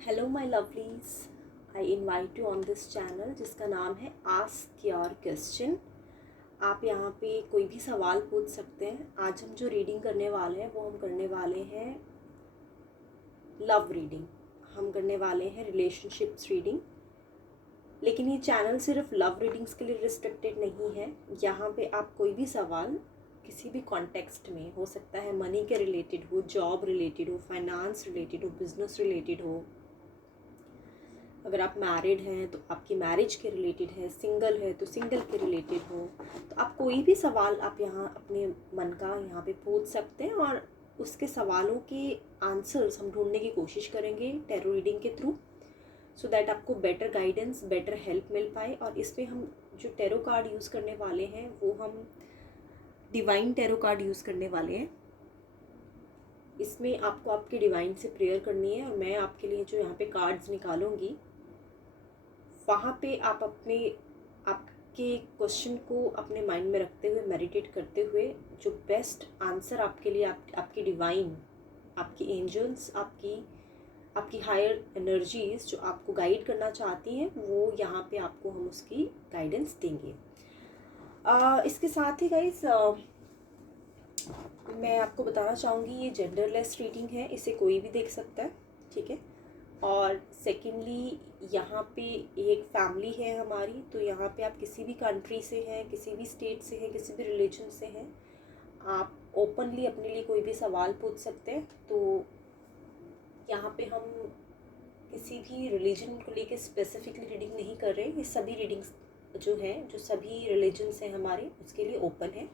Hello my lovelies, I invite you on this channel जिसका नाम है आस्क योर क्वेश्चन। आप यहाँ पे कोई भी सवाल पूछ सकते हैं। आज हम जो रीडिंग करने वाले हैं वो हम करने वाले हैं लव रीडिंग। हम करने वाले हैं रिलेशनशिप्स रीडिंग। लेकिन ये चैनल सिर्फ लव रीडिंग्स के लिए रिस्ट्रिक्टेड नहीं है। यहाँ पे आप कोई भी सवाल किसी भी कॉन्टेक्स्ट में हो सकता है, मनी के रिलेटेड हो, जॉब रिलेटेड हो, फाइनेंस रिलेटेड हो, बिजनेस रिलेटेड हो। अगर आप मैरिड हैं तो आपकी मैरिज के रिलेटेड है, सिंगल है तो सिंगल के रिलेटेड हो। तो आप कोई भी सवाल आप यहाँ अपने मन का यहाँ पे पूछ सकते हैं और उसके सवालों के आंसर्स हम ढूंढने की कोशिश करेंगे टैरो रीडिंग के थ्रू, सो दैट आपको बेटर गाइडेंस, बेटर हेल्प मिल पाए। और इसमें हम जो टैरो कार्ड यूज़ करने वाले हैं वो हम डिवाइन टैरो कार्ड यूज़ करने वाले हैं। इसमें आपको आपके डिवाइन से प्रेयर करनी है और मैं आपके लिए जो यहाँ पे कार्ड्स निकालूंगी वहाँ पे आप आपके क्वेश्चन को अपने माइंड में रखते हुए, मेडिटेट करते हुए जो बेस्ट आंसर आपके लिए आपकी डिवाइन, आपकी एंजल्स, आपकी हायर एनर्जीज जो आपको गाइड करना चाहती हैं वो यहाँ पे आपको हम उसकी गाइडेंस देंगे। इसके साथ ही गाइस मैं आपको बताना चाहूँगी ये जेंडरलेस रीडिंग है, इसे कोई भी देख सकता है, ठीक है। और सेकेंडली यहाँ पे एक फैमिली है हमारी, तो यहाँ पे आप किसी भी कंट्री से हैं, किसी भी स्टेट से हैं, किसी भी रिलीजन से हैं, आप ओपनली अपने लिए कोई भी सवाल पूछ सकते हैं। तो यहाँ पे हम किसी भी रिलीजन को लेके स्पेसिफिकली रीडिंग नहीं कर रहे हैं। ये सभी रीडिंग्स जो हैं, जो सभी रिलीजन हैं हमारे, उसके लिए ओपन है।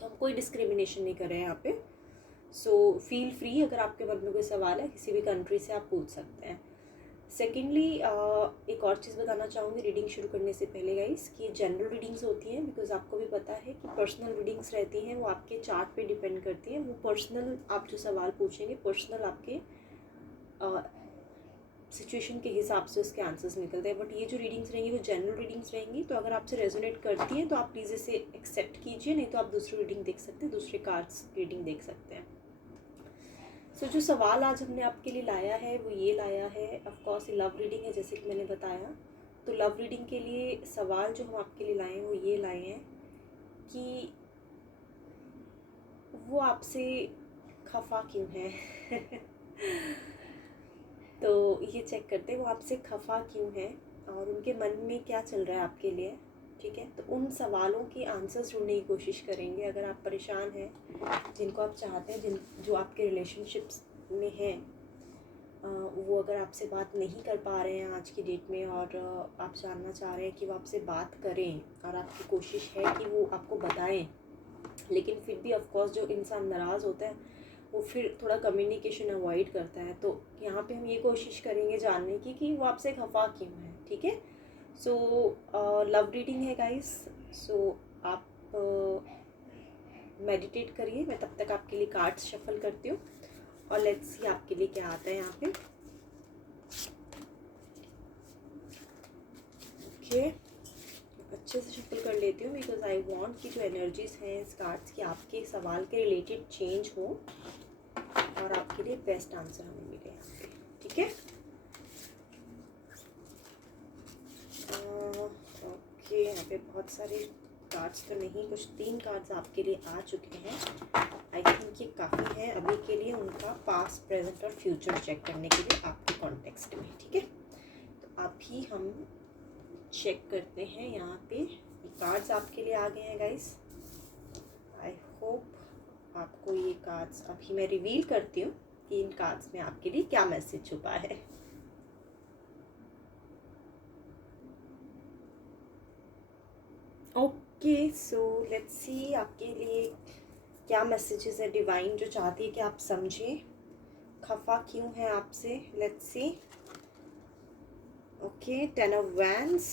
तो हम कोई डिस्क्रिमिनेशन नहीं कर रहे हैं यहाँ पे। सो फील फ्री, अगर आपके मन में कोई सवाल है किसी भी कंट्री से आप पूछ सकते हैं। सेकेंडली एक और चीज़ बताना चाहूँगी रीडिंग शुरू करने से पहले गाइस कि ये जनरल रीडिंग्स होती हैं, बिकॉज आपको भी पता है कि पर्सनल रीडिंग्स रहती हैं, वो आपके चार्ट पे डिपेंड करती हैं। वो पर्सनल आप जो सवाल पूछेंगे पर्सनल आपके सिचुएशन के हिसाब से उसके आंसर्स निकलते हैं। बट ये जो रीडिंग्स रहेंगी वो जनरल रीडिंग्स रहेंगी, तो अगर आपसे रेजोनेट करती हैं तो आप प्लीज़ इसे एक्सेप्ट कीजिए, नहीं तो आप दूसरी रीडिंग देख सकते हैं, दूसरे कार्ड्स रीडिंग देख सकते हैं। सो जो सवाल आज हमने आपके लिए लाया है वो ये लाया है, ऑफकोर्स ये लव रीडिंग है जैसे कि मैंने बताया। तो लव रीडिंग के लिए सवाल जो हम आपके लिए लाए हैं वो ये लाए हैं कि वो आपसे खफा क्यों है। तो ये चेक करते हैं वो आपसे खफा क्यों है और उनके मन में क्या चल रहा है आपके लिए, ठीक है। तो उन सवालों के आंसर्स ढूंढने की कोशिश करेंगे। अगर आप परेशान हैं, जिनको आप चाहते हैं, जो आपके रिलेशनशिप्स में हैं, वो अगर आपसे बात नहीं कर पा रहे हैं आज की डेट में और आप जानना चाह रहे हैं कि वो आपसे बात करें और आपकी कोशिश है कि वो आपको बताएं, लेकिन फिर भी ऑफकोर्स जो इंसान नाराज़ होता है वो फिर थोड़ा कम्युनिकेशन अवॉइड करता है। तो यहाँ पे हम ये कोशिश करेंगे जानने की कि वो आपसे खफा क्यों है, ठीक है। सो लव रीडिंग है गाइस। सो आप मेडिटेट करिए, मैं तब तक आपके लिए कार्ड्स शफल करती हूँ और लेट्स सी आपके लिए क्या आता है यहाँ पे। ओके, अच्छे से शफल कर लेती हूँ बिकॉज आई वांट कि जो एनर्जीज हैं इस कार्ड्स की आपके सवाल के रिलेटेड चेंज हो और आपके लिए बेस्ट आंसर हमें मिले यहाँ पे, ठीक है। ओके, यहाँ पे बहुत सारे कार्ड्स तो नहीं, कुछ 3 कार्ड्स आपके लिए आ चुके हैं। आई थिंक ये काफ़ी है अभी के लिए उनका पास्ट, प्रेजेंट और फ्यूचर चेक करने के लिए आपके कॉन्टेक्स्ट में, ठीक है। तो अभी हम चेक करते हैं यहाँ पे। ये कार्ड्स आपके लिए आ गए हैं गाइस। आई होप आपको ये कार्ड्स, अभी मैं रिवील करती हूँ कि इन कार्ड्स में आपके लिए क्या मैसेज छुपा है। ओके, सो लेट्स सी आपके लिए क्या मैसेजेस है डिवाइन जो चाहती है कि आप समझें खफा क्यों है आपसे। Let's see. Okay, 10 of wands,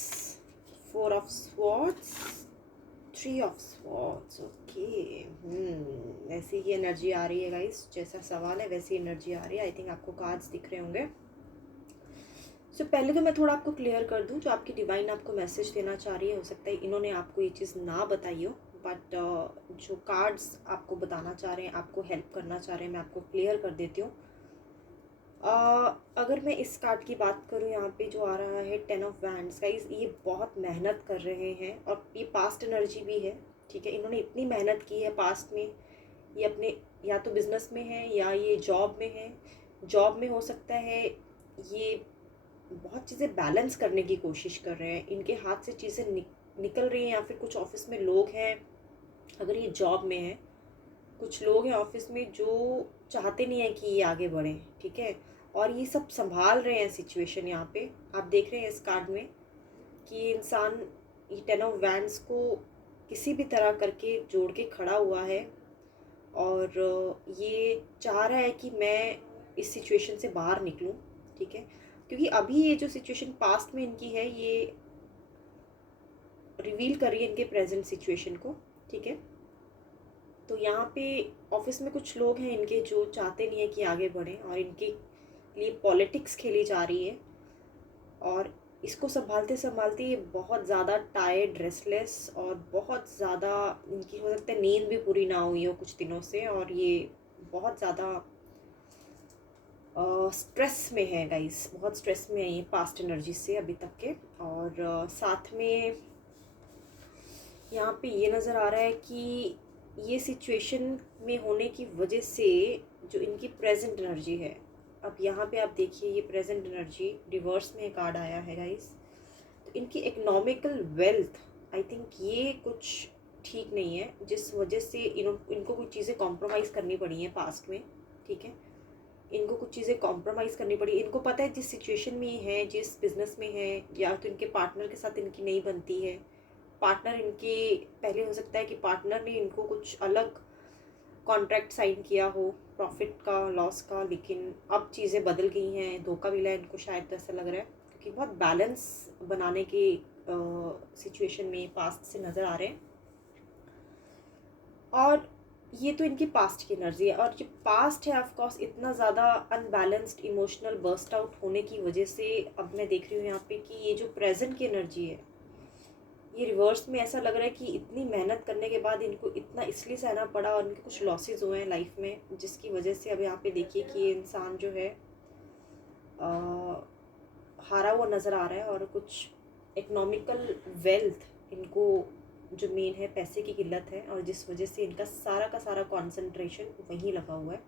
4 of swords, 3 of swords. Okay, ऐसी ही एनर्जी आ रही है गाइस, जैसा सवाल है वैसी एनर्जी आ रही है। आई थिंक आपको कार्ड्स दिख रहे होंगे। सो पहले तो मैं थोड़ा आपको क्लियर कर दूं, जो आपकी डिवाइन आपको मैसेज देना चाह रही है, हो सकता है इन्होंने आपको ये चीज़ ना बताई हो, बट जो कार्ड्स आपको बताना चाह रहे हैं, आपको हेल्प करना चाह रहे हैं, मैं आपको क्लियर कर देती हूँ। अगर मैं इस कार्ड की बात करूँ, यहाँ पे जो आ रहा है 10 ऑफ वैंड्स गाइस, ये बहुत मेहनत कर रहे हैं और ये पास्ट एनर्जी भी है, ठीक है। इन्होंने इतनी मेहनत की है पास्ट में, ये अपने या तो बिजनेस में है या ये जॉब में है। जॉब में हो सकता है ये बहुत चीज़ें बैलेंस करने की कोशिश कर रहे हैं, इनके हाथ से चीज़ें निकल रही हैं, या फिर कुछ ऑफिस में लोग हैं, अगर ये जॉब में है, कुछ लोग हैं ऑफिस में जो चाहते नहीं है कि ये आगे बढ़े, ठीक है। और ये सब संभाल रहे हैं सिचुएशन। यहाँ पे आप देख रहे हैं इस कार्ड में कि ये इंसान ये 10 ऑफ वैंड्स को किसी भी तरह करके जोड़ के खड़ा हुआ है और ये चाह रहा है कि मैं इस सिचुएशन से बाहर निकलूं, ठीक है। क्योंकि अभी ये जो सिचुएशन पास्ट में इनकी है, ये रिवील कर रही है इनके प्रेजेंट सिचुएशन को, ठीक है। तो यहाँ पे ऑफिस में कुछ लोग हैं इनके जो चाहते नहीं है कि आगे बढ़ें, और इनके लिए पॉलिटिक्स खेली जा रही है, और इसको संभालते संभालते ये बहुत ज़्यादा टायर्ड, रेस्टलेस, और बहुत ज़्यादा इनकी हो सकता है नींद भी पूरी ना हुई हो कुछ दिनों से, और ये बहुत ज़्यादा स्ट्रेस में है गाइस, बहुत स्ट्रेस में है ये पास्ट एनर्जी से अभी तक के। और साथ में यहाँ पे ये नज़र आ रहा है कि ये सिचुएशन में होने की वजह से जो इनकी प्रेजेंट एनर्जी है, अब यहाँ पे आप देखिए ये प्रेजेंट एनर्जी रिवर्स में कार्ड आया है गाइस, तो इनकी इकोनॉमिकल वेल्थ, आई थिंक ये कुछ ठीक नहीं है, जिस वजह से इनको कुछ चीज़ें कॉम्प्रोमाइज़ करनी पड़ी हैं पास्ट में, ठीक है। इनको कुछ चीज़ें कॉम्प्रोमाइज़ करनी पड़ी, इनको पता है जिस सिचुएशन में है, जिस बिज़नेस में है, या तो इनके पार्टनर के साथ इनकी नहीं बनती है। पार्टनर इनके पहले हो सकता है कि पार्टनर ने इनको कुछ अलग कॉन्ट्रैक्ट साइन किया हो, प्रॉफिट का, लॉस का, लेकिन अब चीज़ें बदल गई हैं, धोखा मिला है इनको, शायद तो ऐसा लग रहा है, क्योंकि बहुत बैलेंस बनाने के सिचुएशन में पास्ट से नज़र आ रहे हैं। और ये तो इनकी पास्ट की एनर्जी है, और जो पास्ट है ऑफ कोर्स इतना ज़्यादा अनबैलेंस्ड इमोशनल बर्स्ट आउट होने की वजह से अब मैं देख रही हूँ यहाँ पे कि ये जो प्रेजेंट की एनर्जी है, ये रिवर्स में ऐसा लग रहा है कि इतनी मेहनत करने के बाद इनको इतना इसलिए सहना पड़ा, और इनके कुछ लॉसेस हुए हैं लाइफ में, जिसकी वजह से अब यहाँ पे देखिए कि ये इंसान जो है हारा हुआ नज़र आ रहा है, और कुछ इकोनॉमिकल वेल्थ इनको जो मेन है पैसे की किल्लत है, और जिस वजह से इनका सारा का सारा कंसंट्रेशन वहीं लगा हुआ है।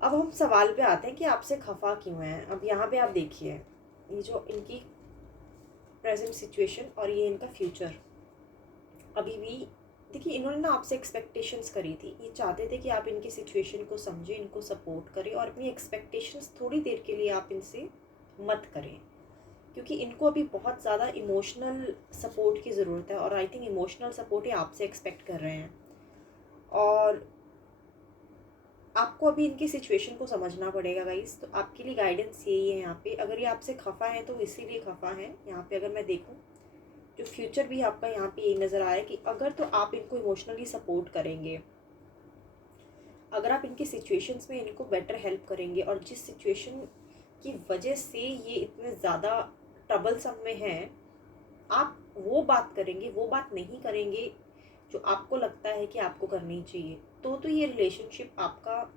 अब हम सवाल पे आते हैं कि आपसे खफा क्यों है। अब यहाँ पे आप देखिए ये जो इनकी प्रेजेंट सिचुएशन और ये इनका फ्यूचर, अभी भी देखिए इन्होंने ना आपसे एक्सपेक्टेशंस करी थी, ये चाहते थे कि आप इनकी सिचुएशन को समझें, इनको सपोर्ट करें, और अपनी एक्सपेक्टेशंस थोड़ी देर के लिए आप इनसे मत करें, क्योंकि इनको अभी बहुत ज़्यादा इमोशनल सपोर्ट की ज़रूरत है, और आई थिंक इमोशनल सपोर्ट ये आपसे एक्सपेक्ट कर रहे हैं। और आपको अभी इनकी सिचुएशन को समझना पड़ेगा गाइस, तो आपके लिए गाइडेंस यही है यहाँ पे। अगर ये आपसे खफा है तो इसीलिए खफा है। यहाँ पे अगर मैं देखूँ जो फ्यूचर भी आपका यहाँ पे यही नज़र आ रहा है कि अगर तो आप इनको इमोशनली सपोर्ट करेंगे, अगर आप इनकी सिचुएशंस में इनको बेटर हेल्प करेंगे, और जिस सिचुएशन की वजह से ये इतने ज़्यादा ट्रबलसम में हैं, आप वो बात करेंगे, वो बात नहीं करेंगे जो आपको लगता है कि आपको करनी चाहिए, तो ये रिलेशनशिप आपका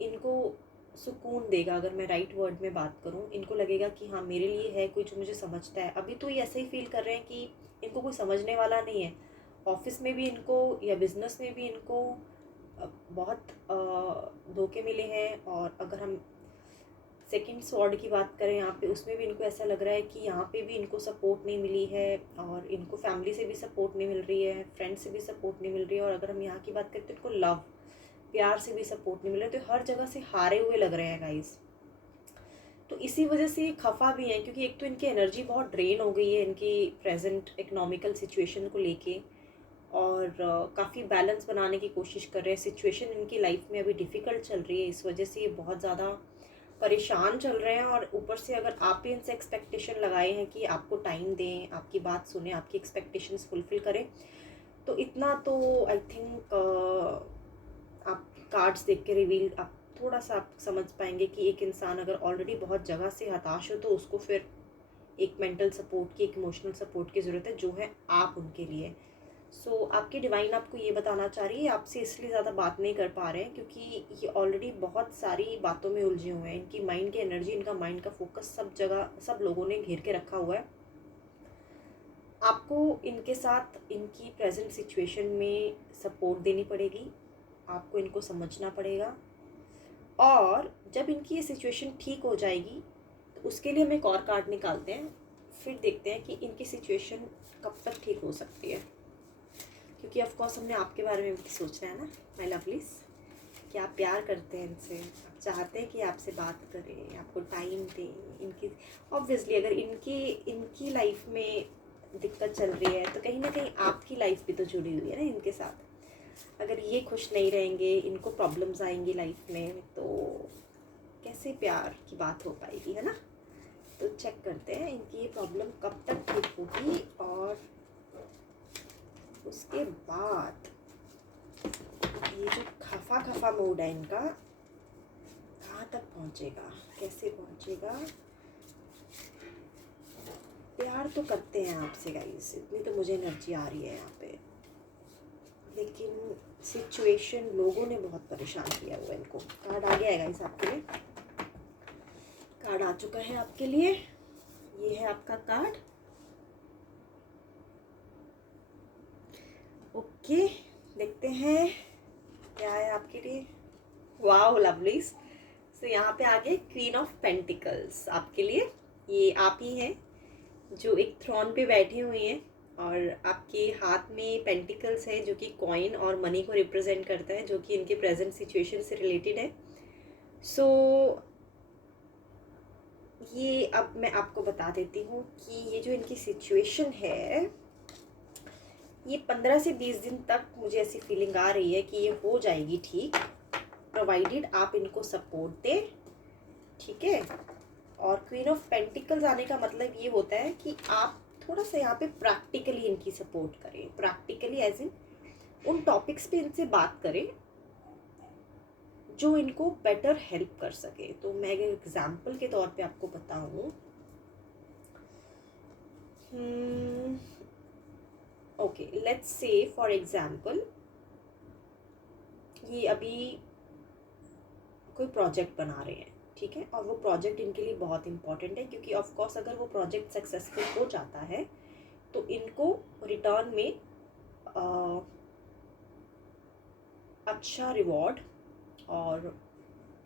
इनको सुकून देगा। अगर मैं राइट वर्ड में बात करूं, इनको लगेगा कि हाँ मेरे लिए है कोई जो मुझे समझता है। अभी तो ये ऐसे ही फील कर रहे हैं कि इनको कोई समझने वाला नहीं है। ऑफिस में भी इनको या बिजनेस में भी इनको बहुत धोखे मिले हैं, और अगर हम सेकंड स्वॉर्ड की बात करें यहाँ पे, उसमें भी इनको ऐसा लग रहा है कि यहाँ पे भी इनको सपोर्ट नहीं मिली है, और इनको फैमिली से भी सपोर्ट नहीं मिल रही है, फ्रेंड से भी सपोर्ट नहीं मिल रही है, और अगर हम यहाँ की बात करें तो इनको लव, प्यार से भी सपोर्ट नहीं मिल रहा है, तो हर जगह से हारे हुए लग रहे हैं गाइस। तो इसी वजह से ये खफा भी हैं, क्योंकि एक तो इनकी एनर्जी बहुत ड्रेन हो गई है इनकी प्रेजेंट इकोनॉमिकल सिचुएशन को लेके, और काफ़ी बैलेंस बनाने की कोशिश कर रहे हैं। सिचुएशन इनकी लाइफ में अभी डिफ़िकल्ट चल रही है, इस वजह से ये बहुत ज़्यादा परेशान चल रहे हैं। और ऊपर से अगर आप भी इनसे एक्सपेक्टेशन लगाए हैं कि आपको टाइम दें, आपकी बात सुने, आपकी एक्सपेक्टेशंस फुलफ़िल करें, तो इतना तो आई थिंक आप कार्ड्स देख के रिवील आप थोड़ा सा आप समझ पाएंगे कि एक इंसान अगर ऑलरेडी बहुत जगह से हताश हो, तो उसको फिर एक मेंटल सपोर्ट की, एक इमोशनल सपोर्ट की ज़रूरत है, जो है आप उनके लिए। आपकी डिवाइन आपको ये बताना चाह रही है, आपसे इसलिए ज़्यादा बात नहीं कर पा रहे हैं क्योंकि ये ऑलरेडी बहुत सारी बातों में उलझे हुए हैं। इनकी माइंड की एनर्जी, इनका माइंड का फोकस सब जगह, सब लोगों ने घेर के रखा हुआ है। आपको इनके साथ इनकी प्रेजेंट सिचुएशन में सपोर्ट देनी पड़ेगी, आपको इनको समझना पड़ेगा, और जब इनकी ये सिचुएशन ठीक हो जाएगी तो उसके लिए हम एक और कार्ड निकालते हैं, फिर देखते हैं कि इनकी सिचुएशन कब तक ठीक हो सकती है। क्योंकि ऑफ कोर्स हमने आपके बारे में भी सोचना है ना माय लवलीज, कि आप प्यार करते हैं इनसे, आप चाहते हैं कि आपसे बात करें, आपको टाइम दें। इनकी ऑब्वियसली अगर इनकी लाइफ में दिक्कत चल रही है तो कहीं ना कहीं आपकी लाइफ भी तो जुड़ी हुई है ना इनके साथ। अगर ये खुश नहीं रहेंगे, इनको प्रॉब्लम्स आएंगी लाइफ में, तो कैसे प्यार की बात हो पाएगी, है ना। तो चेक करते हैं इनकी ये प्रॉब्लम कब तक ठीक होगी, और उसके बाद ये जो खफा खफा मूड है इनका कहाँ तक पहुँचेगा, कैसे पहुँचेगा। प्यार तो करते हैं आपसे गाइस, इतनी तो मुझे एनर्जी आ रही है यहाँ पे, लेकिन सिचुएशन लोगों ने बहुत परेशान किया हुआ है इनको। कार्ड आ गया है गाइस आपके लिए, कार्ड आ चुका है आपके लिए, ये है आपका कार्ड। ओके, देखते हैं क्या है आपके लिए। वाओ लवलीज, तो यहाँ पे आ गए क्वीन ऑफ पेंटिकल्स आपके लिए। ये आप ही हैं जो एक थ्रोन पे बैठी हुई हैं, और आपके हाथ में पेंटिकल्स है जो कि कॉइन और मनी को रिप्रेजेंट करता है, जो कि इनके प्रेजेंट सिचुएशन से रिलेटेड है। ये अब मैं आपको बता देती हूँ कि ये जो इनकी सिचुएशन है, ये 15 से 20 दिन तक मुझे ऐसी फीलिंग आ रही है कि ये हो जाएगी ठीक, प्रोवाइडेड आप इनको सपोर्ट दें, ठीक है। और क्वीन ऑफ पेंटिकल्स आने का मतलब ये होता है कि आप थोड़ा सा यहाँ पे प्रैक्टिकली इनकी सपोर्ट करें, प्रैक्टिकली एज इन उन टॉपिक्स पे इनसे बात करें जो इनको बेटर हेल्प कर सके। तो मैं एक एग्जाम्पल के तौर पे आपको बताऊँ, okay let's say for example ये अभी कोई प्रोजेक्ट बना रहे हैं, ठीक है, और वो प्रोजेक्ट इनके लिए बहुत इंपॉर्टेंट है, क्योंकि ऑफ कोर्स अगर वो प्रोजेक्ट सक्सेसफुल हो जाता है तो इनको रिटर्न में अच्छा रिवॉर्ड और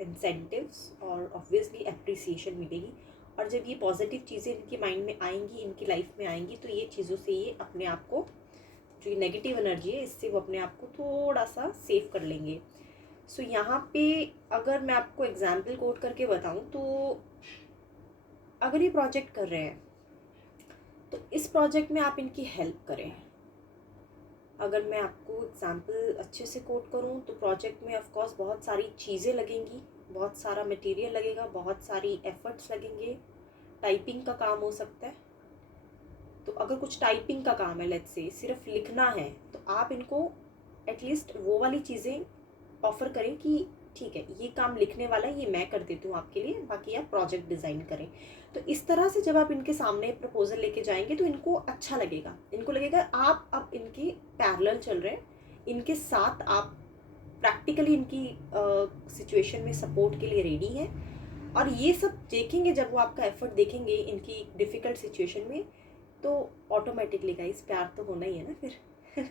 इंसेंटिव्स और ऑब्वियसली अप्रिसिएशन मिलेगी। और जब ये पॉजिटिव चीज़ें इनके माइंड में आएंगी, इनकी लाइफ में आएंगी, तो ये चीज़ों से ये अपने आप को, जो ये नेगेटिव एनर्जी है, इससे वो अपने आप को थोड़ा सा सेव कर लेंगे। यहाँ पे अगर मैं आपको एग्जाम्पल कोट करके बताऊँ तो अगर ये प्रोजेक्ट कर रहे हैं तो इस प्रोजेक्ट में आप इनकी हेल्प करें। अगर मैं आपको एग्जाम्पल अच्छे से कोट करूँ तो प्रोजेक्ट में ऑफ कोर्स बहुत सारी चीज़ें लगेंगी, बहुत सारा मटेरियल लगेगा, बहुत सारी एफर्ट्स लगेंगे, टाइपिंग का काम हो सकता है। तो अगर कुछ टाइपिंग का काम है, लेट्स से सिर्फ लिखना है, तो आप इनको एटलीस्ट वो वाली चीज़ें ऑफ़र करें कि ठीक है ये काम लिखने वाला है, ये मैं कर देती हूँ आपके लिए, बाकी आप प्रोजेक्ट डिज़ाइन करें। तो इस तरह से जब आप इनके सामने प्रपोजल लेके जाएंगे तो इनको अच्छा लगेगा, इनको लगेगा आप अब इनके पैरेलल चल रहे हैं, इनके साथ आप प्रैक्टिकली इनकी सिचुएशन में सपोर्ट के लिए रेडी हैं। और ये सब देखेंगे, जब वो आपका एफर्ट देखेंगे इनकी डिफ़िकल्ट सिचुएशन में, तो ऑटोमेटिकली गाइस प्यार तो होना ही है ना फिर।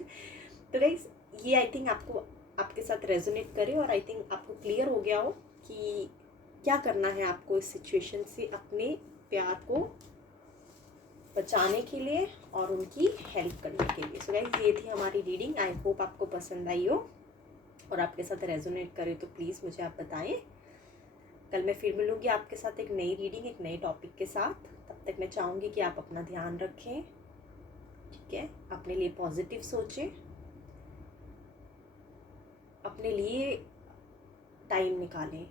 तो गाइस ये आई थिंक आपको आपके साथ रेजोनेट करे, और आई थिंक आपको क्लियर हो गया हो कि क्या करना है आपको इस सिचुएशन से अपने प्यार को बचाने के लिए और उनकी हेल्प करने के लिए। सो गाइस ये थी हमारी रीडिंग, आई होप आपको पसंद आई हो और आपके साथ रेजोनेट करे, तो प्लीज़ मुझे आप बताएं। कल मैं फिर मिलूँगी आपके साथ एक नई रीडिंग, एक नए टॉपिक के साथ। तब तक मैं चाहूँगी कि आप अपना ध्यान रखें, ठीक है, अपने लिए पॉजिटिव सोचें, अपने लिए टाइम निकालें,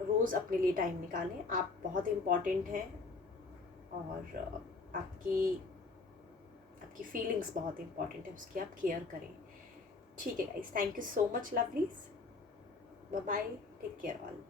रोज़ अपने लिए टाइम निकालें। आप बहुत इम्पॉर्टेंट हैं, और आपकी फीलिंग्स बहुत इम्पॉर्टेंट है, उसकी आप केयर करें, ठीक है guys. Thank you so much lovelies, bye bye, take care all.